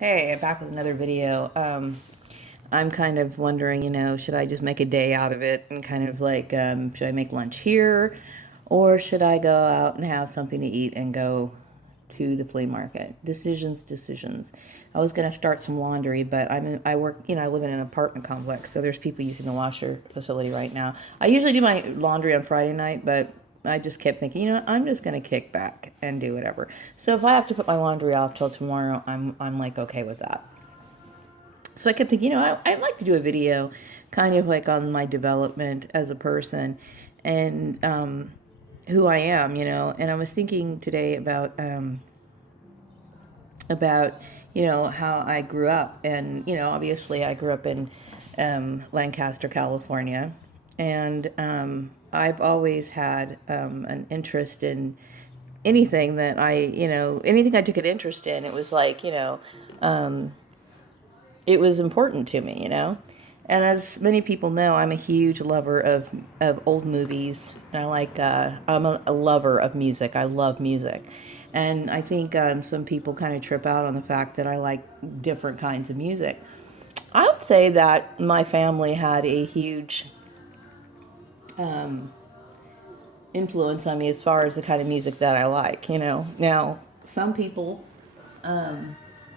Hey, I'm back with another video. I'm kind of wondering, should I just make a day out of it and kind of like, should I make lunch here or should I go out and have something to eat and go to the flea market? Decisions. I was going to start some laundry, but I work, I live in an apartment complex, so there's people using the washer facility right now. I usually do my laundry on Friday night, but I just kept thinking, I'm just gonna kick back and do whatever. So if I have to put my laundry off till tomorrow, I'm like okay with that. So I kept thinking, I'd like to do a video, kind of like on my development as a person, and who I am, And I was thinking today about how I grew up, and obviously I grew up in Lancaster, California, and I've always had an interest in anything that anything I took an interest in. It was like um, it was important to me, And as many people know, I'm a huge lover of old movies. And I'm a lover of music. I love music. And I think some people kind of trip out on the fact that I like different kinds of music. I would say that my family had a huge um, influence on me as far as the kind of music that I like. Now, some people um,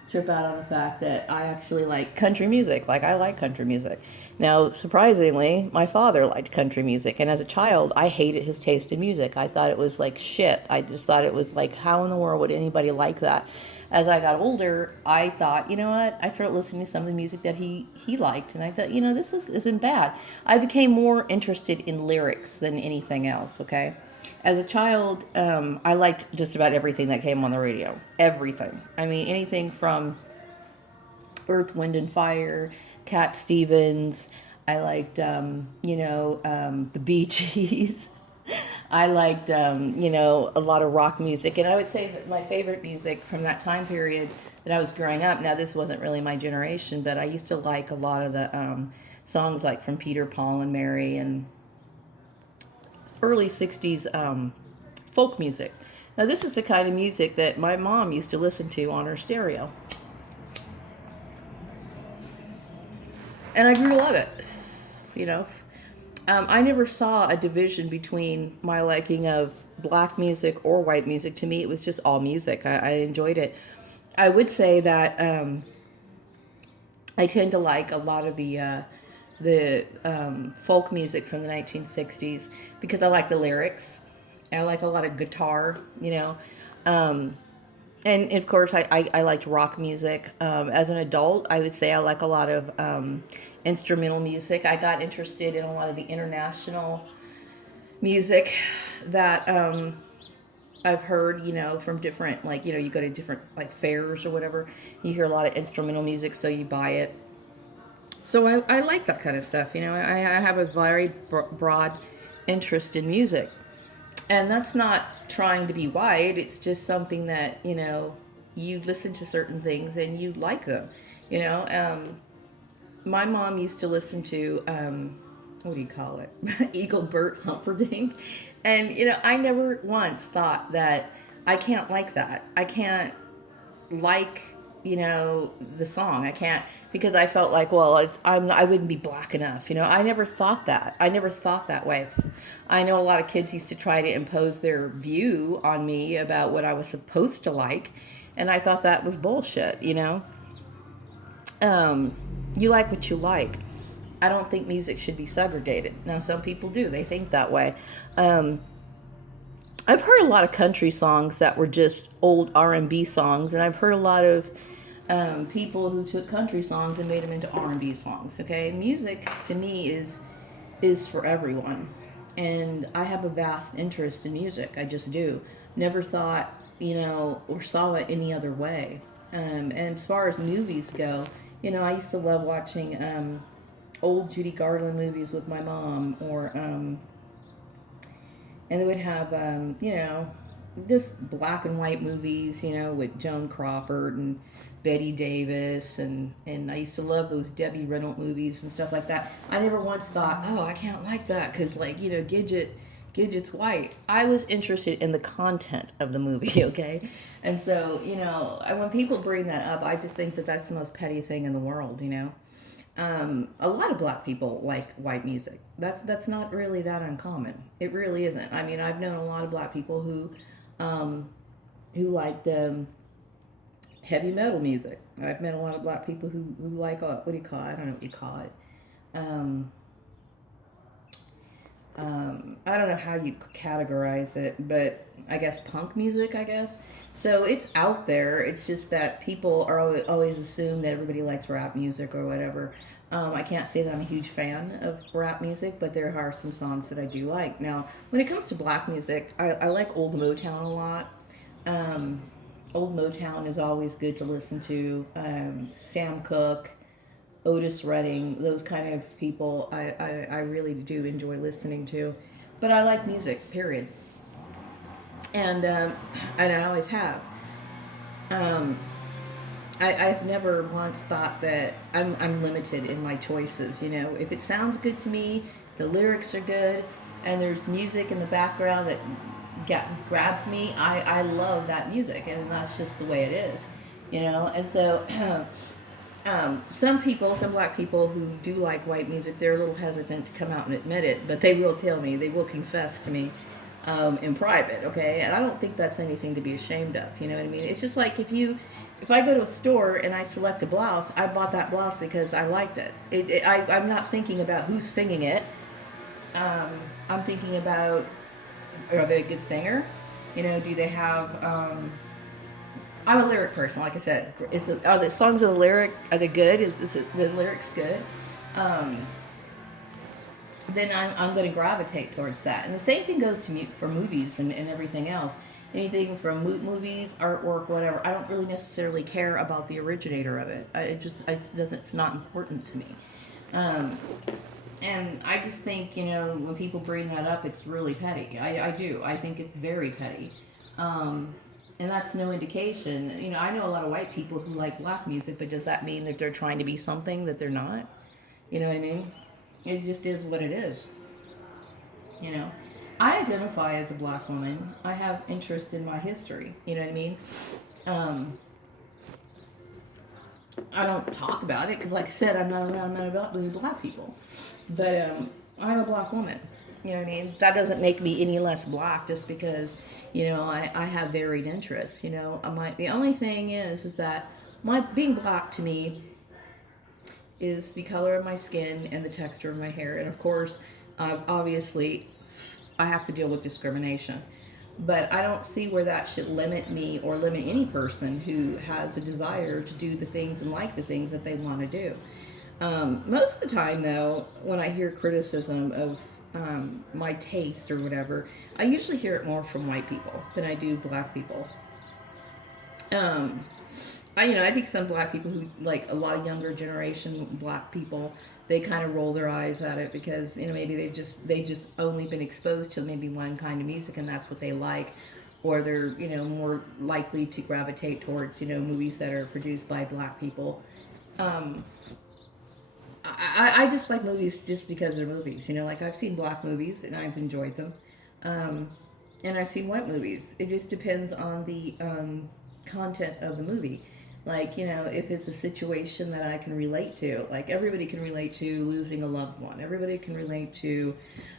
trip out on the fact that I actually like country music. Like, I like country music. Now, surprisingly, my father liked country music. And as a child, I hated his taste in music. I thought it was like shit. I just thought it was like, how in the world would anybody like that? As I got older, I thought, you know what? I started listening to some of the music that he liked, and I thought, isn't bad. I became more interested in lyrics than anything else. Okay, as a child, I liked just about everything that came on the radio. Everything. I mean, anything from Earth, Wind, and Fire, Cat Stevens. I liked, the Bee Gees. I liked, a lot of rock music. And I would say that my favorite music from that time period that I was growing up, now this wasn't really my generation, but I used to like a lot of the songs like from Peter, Paul, and Mary and early 60s folk music. Now, this is the kind of music that my mom used to listen to on her stereo. And I grew to love it, you know. I never saw a division between my liking of black music or white music. To me, it was just all music. I enjoyed it. I would say that I tend to like a lot of the folk music from the 1960s because I like the lyrics. I like a lot of guitar. Um, and of course, I liked rock music. As an adult, I would say I like a lot of instrumental music. I got interested in a lot of the international music that I've heard, from different, like, you go to different, like, fairs or whatever. You hear a lot of instrumental music, so you buy it. So I like that kind of stuff. I have a very broad interest in music. And that's not trying to be white. It's just something that, you listen to certain things and you like them. You know, my mom used to listen to, what do you call it? Eaglebert Humperdinck. And, I never once thought that I can't like that. I can't like the song. I can't, because I felt like, well, I wouldn't be black enough. I never thought that. I never thought that way. I know a lot of kids used to try to impose their view on me about what I was supposed to like, and I thought that was bullshit. um you like what you like. I don't think music should be segregated. Now, some people do, they think that way. um I've heard a lot of country songs that were just old R&B songs, and I've heard a lot of people who took country songs and made them into R&B songs. Okay, music to me is for everyone, and I have a vast interest in music. I just do. Never thought, or saw it any other way. And as far as movies go, I used to love watching old Judy Garland movies with my mom, or and they would have just black and white movies, with Joan Crawford and Betty Davis, and I used to love those Debbie Reynolds movies and stuff like that. I never once thought, oh, I can't like that because, like, Gidget Gidget's white. I was interested in the content of the movie, okay? And so, when people bring that up, I just think that that's the most petty thing in the world, you know? A lot of black people like white music. That's not really that uncommon. It really isn't. I mean, I've known a lot of black people um, who liked heavy metal music. I've met a lot of black people who like what do you call it? I don't know what you call it. Um, I don't know how you categorize it, but I guess punk music, I guess. So it's out there. It's just that people are always assume that everybody likes rap music or whatever. I can't say that I'm a huge fan of rap music, but there are some songs that I do like. Now, when it comes to black music, I like old Motown a lot. Um, Old Motown is always good to listen to. Sam Cooke, Otis Redding, those kind of people, I really do enjoy listening to. But I like music, period. And I always have. Um, I've never once thought that I'm limited in my choices. You know, if it sounds good to me, the lyrics are good, and there's music in the background that grabs me, I love that music, and that's just the way it is. You know, and so some people, some black people who do like white music, they're a little hesitant to come out and admit it, but they will tell me, they will confess to me in private, okay? And I don't think that's anything to be ashamed of, you know what I mean? It's just like if I go to a store and I select a blouse, I bought that blouse because I liked it. I'm not thinking about who's singing it. Um, I'm thinking about, are they a good singer? You know, do they have I'm a lyric person, like I said. Are the songs in the lyric, are they good? Is the lyrics good? Um, then I'm going to gravitate towards that. And the same thing goes to me for movies and everything else. Anything from movies, artwork, whatever. I don't really necessarily care about the originator of it. It's not important to me. Um, and I just think, when people bring that up, it's really petty. I do. I think it's very petty. Um, and that's no indication. I know a lot of white people who like black music, but does that mean that they're trying to be something that they're not? You know what I mean? It just is what it is. You know, I identify as a black woman. I have interest in my history. You know what I mean? Um, I don't talk about it because, like I said, I'm not about many black people. But I'm a black woman. You know what I mean? That doesn't make me any less black just because, I have varied interests. The only thing is that my being black to me is the color of my skin and the texture of my hair. And of course, obviously, I have to deal with discrimination. But I don't see where that should limit me or limit any person who has a desire to do the things and like the things that they want to do. Most of the time, though, when I hear criticism of my taste or whatever, I usually hear it more from white people than I do black people. Um, I think some black people who like a lot of younger generation black people, they kind of roll their eyes at it because maybe they just only been exposed to maybe one kind of music and that's what they like, or they're more likely to gravitate towards movies that are produced by black people. Um, I just like movies just because they're movies. Like I've seen black movies and I've enjoyed them, um, and I've seen white movies. It just depends on the content of the movie. Like if it's a situation that I can relate to, like everybody can relate to losing a loved one. Everybody can relate to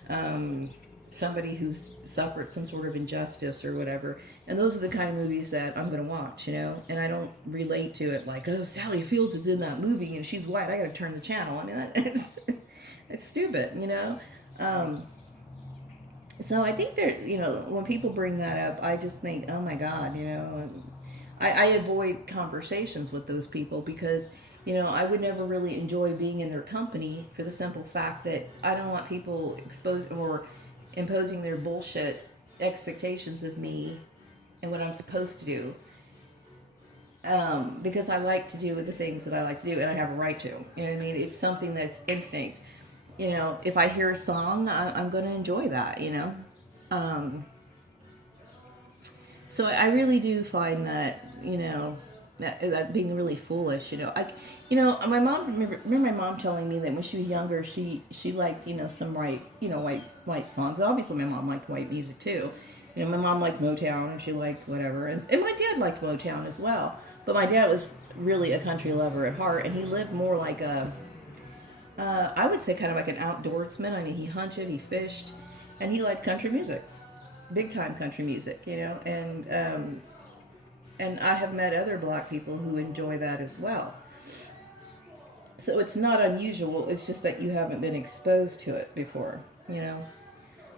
um, somebody who's suffered some sort of injustice or whatever. And those are the kind of movies that I'm going to watch. And I don't relate to it like, oh, Sally Fields is in that movie and she's white. I got to turn the channel. I mean, it's stupid. Um, so I think when people bring that up, I just think, oh my God. I avoid conversations with those people because, I would never really enjoy being in their company for the simple fact that I don't want people exposed or imposing their bullshit expectations of me and what I'm supposed to do. Because I like to do the things that I like to do and I have a right to. You know what I mean? It's something that's instinct. If I hear a song, I'm going to enjoy that. Um, so I really do find that, that being really foolish, you know. My mom remember my mom telling me that when she was younger, she liked, some white songs. Obviously, my mom liked white music too. My mom liked Motown and she liked whatever, and my dad liked Motown as well. But my dad was really a country lover at heart, and he lived more like I would say kind of like an outdoorsman. I mean, he hunted, he fished, and he liked country music, big time country music, and I have met other black people who enjoy that as well. So it's not unusual. It's just that you haven't been exposed to it before, you know.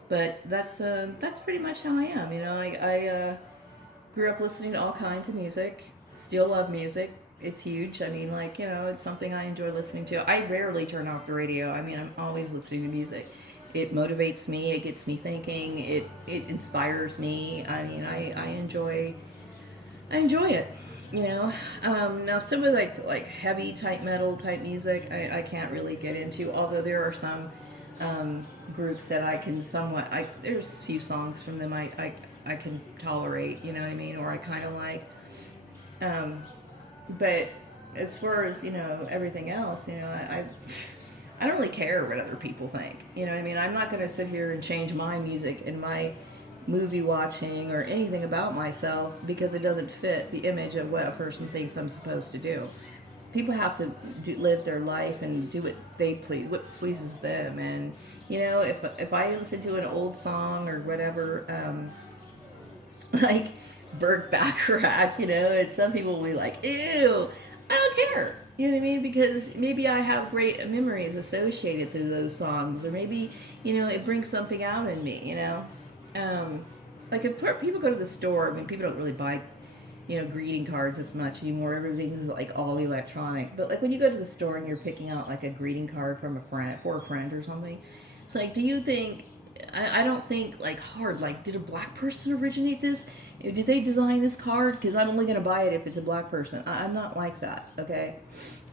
But that's pretty much how I am. I grew up listening to all kinds of music. Still love music. It's huge. I mean, it's something I enjoy listening to. I rarely turn off the radio. I mean, I'm always listening to music. It motivates me. It gets me thinking. It inspires me. I mean, I enjoy it. Now some of like heavy type metal type music I can't really get into. Although there are some groups that I can somewhat. There's a few songs from them I can tolerate. You know what I mean? Or I kind of like. But as far as everything else, I don't really care what other people think. You know what I mean? I'm not going to sit here and change my music and my movie watching or anything about myself because it doesn't fit the image of what a person thinks I'm supposed to do. People have to live their life and do what they please, what pleases them. And if I listen to an old song or whatever, like Burt Bacharach, and some people will be like, ew, I don't care. You know what I mean? Because maybe I have great memories associated through those songs, or maybe, it brings something out in me, like if people go to the store, I mean, people don't really buy, greeting cards as much anymore. Everything's like all electronic. But like when you go to the store and you're picking out like a greeting card from for a friend or something, it's like, do you think, I don't think like hard, like, did a black person originate this? Did they design this card? Because I'm only going to buy it if it's a black person. I'm not like that, okay?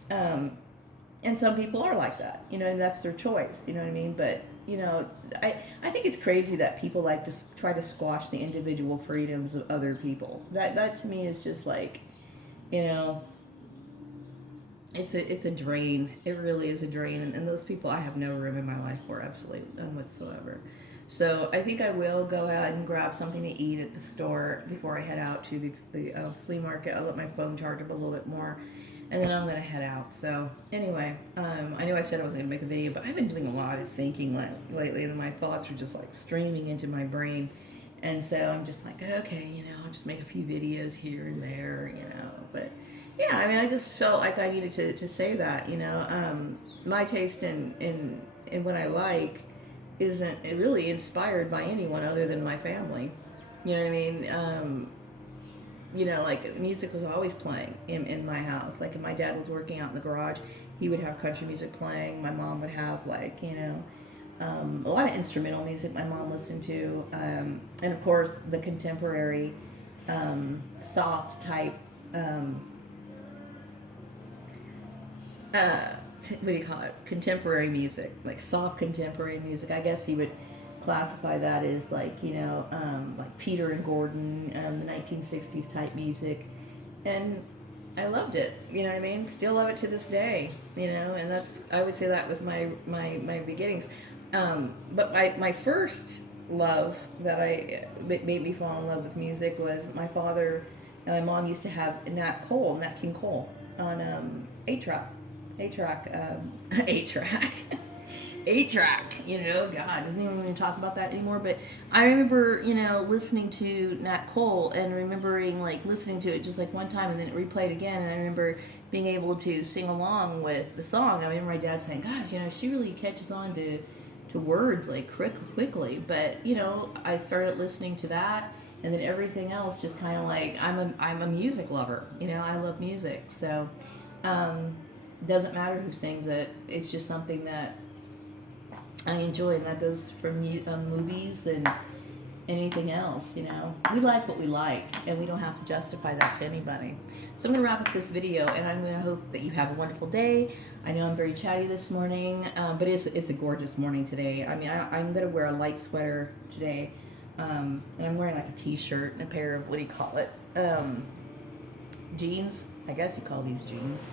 And some people are like that, and that's their choice, you know what I mean? But, I think it's crazy that people like to try to squash the individual freedoms of other people. That to me is just like, it's a drain. It really is a drain. And those people I have no room in my life for, absolutely none whatsoever. So I think I will go out and grab something to eat at the store before I head out to the flea market. I'll let my phone charge up a little bit more, and then I'm going to head out. So anyway, I know I said I was going to make a video, but I've been doing a lot of thinking lately, and my thoughts are just like streaming into my brain. And so I'm just like, okay, I'll just make a few videos here and there, But yeah, I mean, I just felt like I needed to say that, my taste in what I like isn't really inspired by anyone other than my family. You know what I mean? Like music was always playing in my house. Like if my dad was working out in the garage, he would have country music playing. My mom would have a lot of instrumental music my mom listened to. And of course the contemporary soft type what do you call it? Contemporary music, like soft contemporary music. I guess you would classify that as like like Peter and Gordon, the 1960s type music, and I loved it. You know what I mean? Still love it to this day. And I would say that was my beginnings. But my first love that made me fall in love with music was my father and my mom used to have Nat King Cole on 8-track. 8-track, 8-track, 8-track, God, doesn't even want to talk about that anymore, but I remember, listening to Nat Cole and remembering, like, listening to it just, like, one time and then it replayed again, and I remember being able to sing along with the song. I remember my dad saying, gosh, she really catches on to words, like, quickly, but, I started listening to that, and then everything else just kind of, like, I'm a music lover, I love music, so, doesn't matter who sings it. It's just something that I enjoy, and that goes for movies and anything else. We like what we like, and we don't have to justify that to anybody. So I'm going to wrap up this video, and I'm going to hope that you have a wonderful day. I know I'm very chatty this morning, but it's a gorgeous morning today. I mean, I'm going to wear a light sweater today, and I'm wearing like a t-shirt and a pair of, what do you call it, jeans. I guess you call these jeans.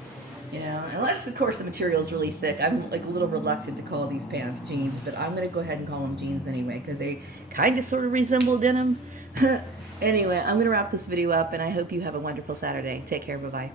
You know, unless of course the material is really thick. I'm like a little reluctant to call these pants jeans, but I'm gonna go ahead and call them jeans anyway because they kind of sort of resemble denim. Anyway, I'm gonna wrap this video up, and I hope you have a wonderful Saturday. Take care. Bye bye.